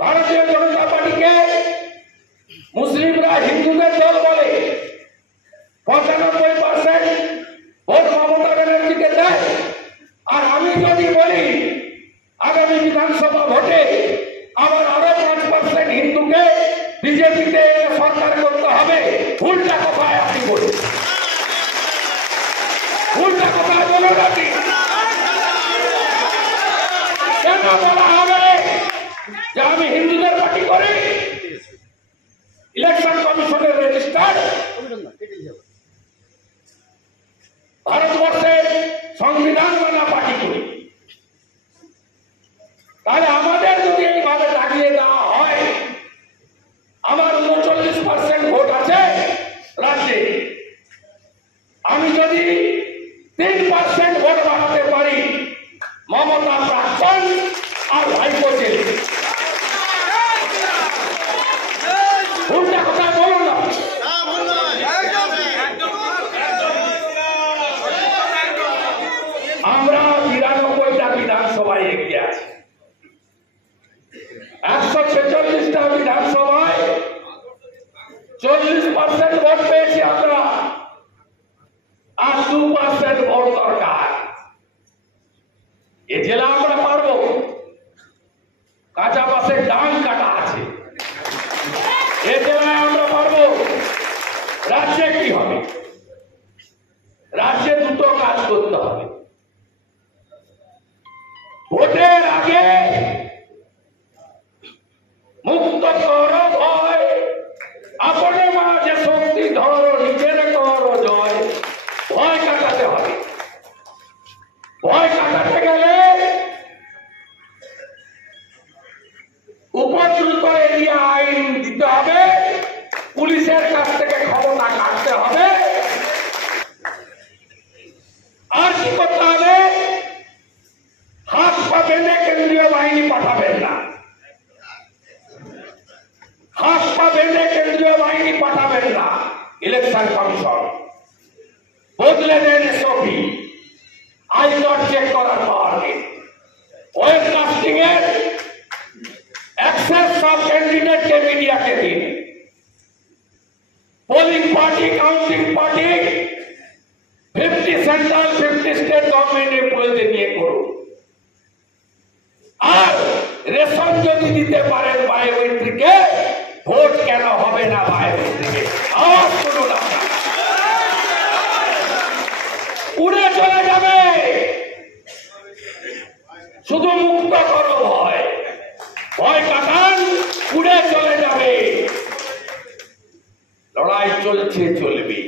ভারতীয় জনতা পার্টিকে মুসলিমরা হিন্দুদের দল বলে, 95% ভোট মমতা ব্যানার্জিকে দেয়। আর আমি যদি বলি আগামী বিধানসভা ভোটে আবার আরো 5% হিন্দুকে বিজেপিতে সরকার করতে হবে, ভুলটা কোথায় আপনি বলুন? ভুলটা কোথায় বলুন আপনি? কেন বলা হবে যে আমি হিন্দুদের পার্টি করি? ইলেকশন কমিশনের রেজিস্টার্ড ভারতবর্ষের সংবিধান মানা পার্টি করি। তাহলে আমাদের যদি এইভাবে দাঁড়িয়ে দেওয়া হয়, আমার 39% ভোট আছে রাজ্যে, আমি যদি 3% ভোট বাড়াতে পারি, মমতা প্রাক্তন আর ভাইপো জেলে। ভুলটা কোথায় বলুন না? আমরা 92টা বিধানসভায় এগিয়ে আছি। 146টা বিধানসভায় 40% ভোট পেয়েছি আমরা, আর 2% ভোট দরকার। এ জেলা আমরা পারবো। কাঁচা বাসের ডাং কাটা আছে, এ জেলায় আমরা পারবো। রাজ্যে কি হবে? রাজ্যে দুটো কাজ করতে হবে। ভোটের আগে মুক্ত করো ভয়, আপনে মাঝে শক্তি ধরো, নিজের করো জয়। ভয় কাটাতে হবে। ভয় কাটাতে গেলে উপদ্রুত এরিয়া আইন দিতে হবে, পুলিশের কাছ থেকে ক্ষমতা কাটতে হবে। আর কি করতে হবে? হাত পা বেঁধে কেন্দ্রীয় বাহিনী পাঠাবেন না। হাত পা বেঁধে কেন্দ্রীয় বাহিনী পাঠাবেন না। ইলেকশন কমিশন বদলে দেন এসওপি। আইনট চেক করার পর ওয়েবকাস্টিং এর অ্যাক্সেস সব ক্যান্ডিডেটকে মিডিয়াকে দিন। Polling party, counting party 50 central 50 state government এমপ্লয়ীদের নিয়ে করুন। আর রেশন যদি দিতে পারেন বায়োমেট্রিকে, ভোট কেন হবে না বায়োমেট্রিকে? আওয়াজ করুন আপনারা। উড়ে চলে যাবে। শুধু মুক্ত করো ভয়, ভয় কাটান, উড়ে চলে যাবে। লড়াই চলছে, চলবে।